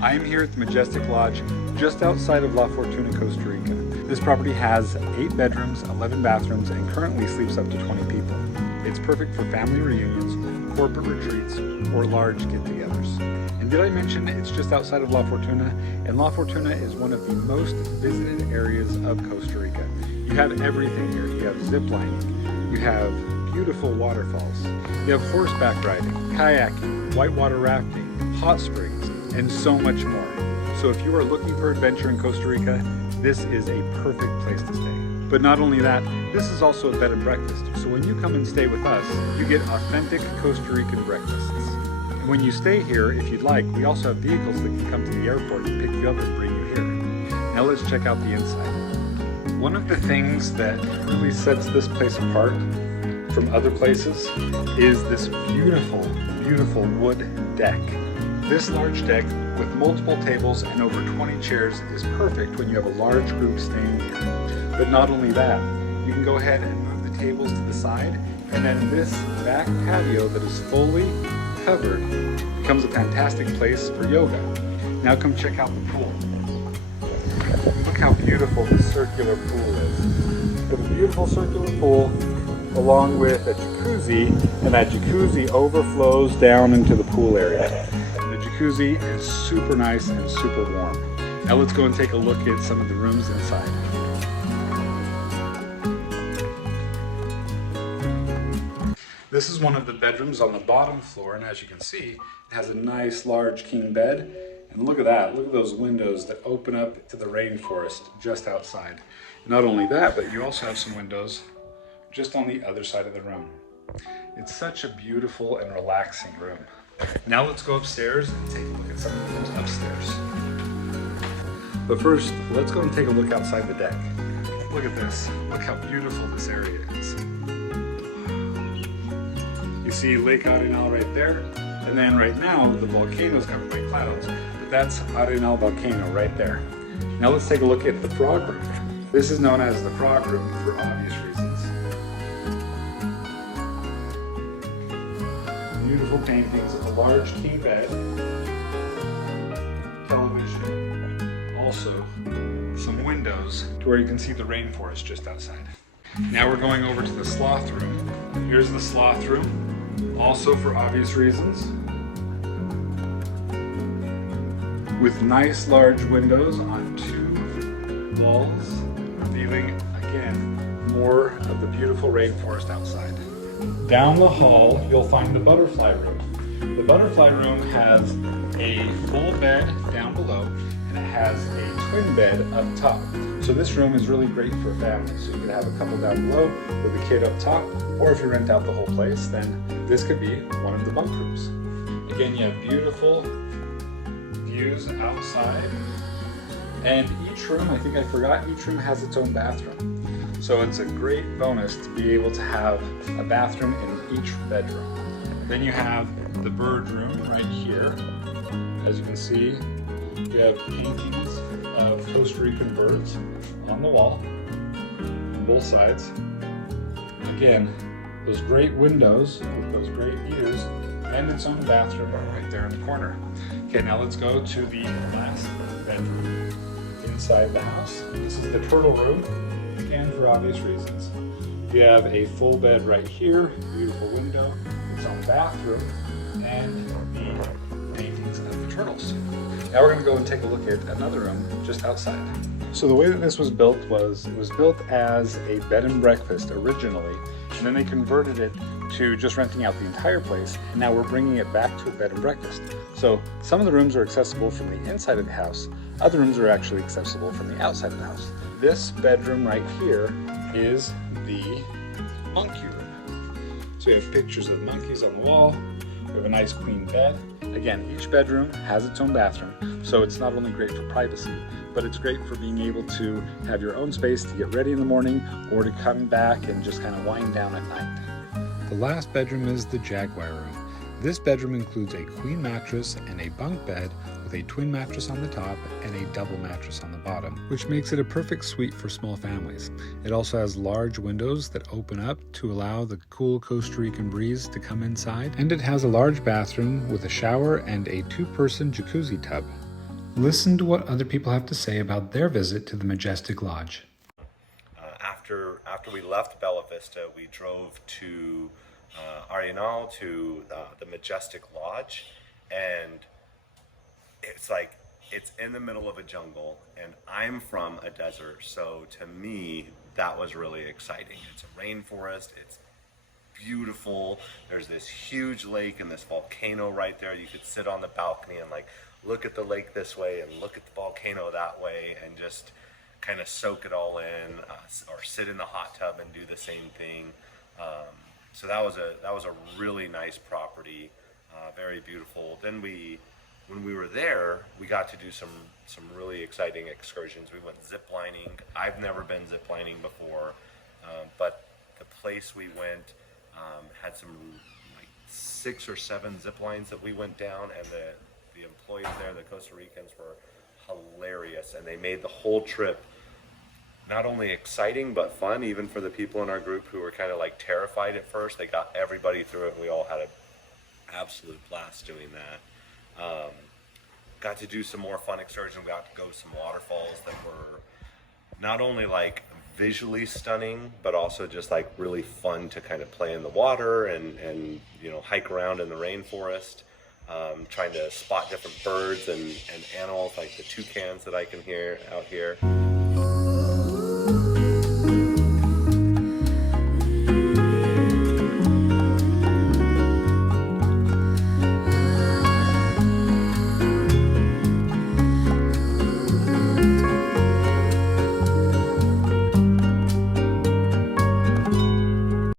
I am here at the Majestic Lodge just outside of La Fortuna, Costa Rica. This property has 8 bedrooms, 11 bathrooms, and currently sleeps up to 20 people. It's perfect for family reunions, corporate retreats, or large get-togethers. And did I mention it's just outside of La Fortuna? And La Fortuna is one of the most visited areas of Costa Rica. You have everything here. You have zip lining, you have beautiful waterfalls, you have horseback riding, kayaking, whitewater rafting, hot springs, and so much more. So if you are looking for adventure in Costa Rica, this is a perfect place to stay. But not only that, this is also a bed and breakfast. So when you come and stay with us, you get authentic Costa Rican breakfasts. And when you stay here, if you'd like, we also have vehicles that can come to the airport and pick you up and bring you here. Now let's check out the inside. One of the things that really sets this place apart from other places is this beautiful, beautiful wood deck. This large deck with multiple tables and over 20 chairs is perfect when you have a large group staying here. But not only that, you can go ahead and move the tables to the side, and then this back patio that is fully covered becomes a fantastic place for yoga. Now come check out the pool. Look how beautiful this circular pool is. We have a beautiful circular pool along with a jacuzzi, and that jacuzzi overflows down into the pool area. The jacuzzi is super nice and super warm. Now let's go and take a look at some of the rooms inside. This is one of the bedrooms on the bottom floor, and as you can see, it has a nice large king bed. And look at that, look at those windows that open up to the rainforest just outside. Not only that, but you also have some windows just on the other side of the room. It's such a beautiful and relaxing room. Now let's go upstairs and take a look at some of the rooms upstairs. But first, let's go and take a look outside the deck. Look at this, look how beautiful this area is. You see Lake Arenal right there, and then right now the volcano is covered by clouds, but that's Arenal volcano right there. Now let's take a look at the frog room. This is known as the frog room for obvious reasons. Beautiful paintings of a large king bed, television, also some windows to where you can see the rainforest just outside. Now we're going over to the sloth room. Here's the sloth room, also for obvious reasons, with nice large windows on 2 walls, revealing again more of the beautiful rainforest outside. Down the hall, you'll find the butterfly room. The butterfly room has a full bed down below, and it has a twin bed up top. So this room is really great for a family. So you could have a couple down below with a kid up top, or if you rent out the whole place, then this could be one of the bunk rooms. Again, you have beautiful views outside. And each room, I think I forgot, each room has its own bathroom. So it's a great bonus to be able to have a bathroom in each bedroom. Then you have the bird room right here. As you can see, you have paintings of Costa Rican birds on the wall on both sides. Again, those great windows with those great views, and its own bathroom right there in the corner. Okay, now let's go to the last bedroom inside the house. This is the turtle room, again for obvious reasons. You have a full bed right here, beautiful window, its own bathroom, and the paintings of the turtles. Now we're going to go and take a look at another room just outside. So the way that this was built was, it was built as a bed and breakfast originally, and then they converted it to just renting out the entire place, and now we're bringing it back to a bed and breakfast. So some of the rooms are accessible from the inside of the house, other rooms are actually accessible from the outside of the house. This bedroom right here is the monkey room. So we have pictures of monkeys on the wall, we have a nice queen bed. Again, each bedroom has its own bathroom, so it's not only great for privacy, but it's great for being able to have your own space to get ready in the morning or to come back and just kind of wind down at night. The last bedroom is the Jaguar room. This bedroom includes a queen mattress and a bunk bed with a twin mattress on the top and a double mattress on the bottom, which makes it a perfect suite for small families. It also has large windows that open up to allow the cool Costa Rican breeze to come inside, and it has a large bathroom with a shower and a 2-person jacuzzi tub. Listen to what other people have to say about their visit to the Majestic Lodge. After we left Bella Vista, we drove to Arenal to the Majestic Lodge, and it's like it's in the middle of a jungle, and I'm from a desert, so to me that was really exciting. It's a rainforest, it's beautiful. There's this huge lake and this volcano right there. You could sit on the balcony and like look at the lake this way and look at the volcano that way and just kind of soak it all in, or sit in the hot tub and do the same thing. So that was a really nice property, very beautiful. Then when we were there, we got to do some really exciting excursions. We went zip lining. I've never been zip lining before, but the place we went had some like 6 or 7 zip lines that we went down, and the employees there, the Costa Ricans, were hilarious, and they made the whole trip not only exciting but fun, even for the people in our group who were kind of like terrified at first. They got everybody through it, and we all had an absolute blast doing that. Got to do some more fun excursions. We got to go to some waterfalls that were not only like visually stunning, but also just like really fun to kind of play in the water and you know, hike around in the rainforest, trying to spot different birds and animals like the toucans that I can hear out here.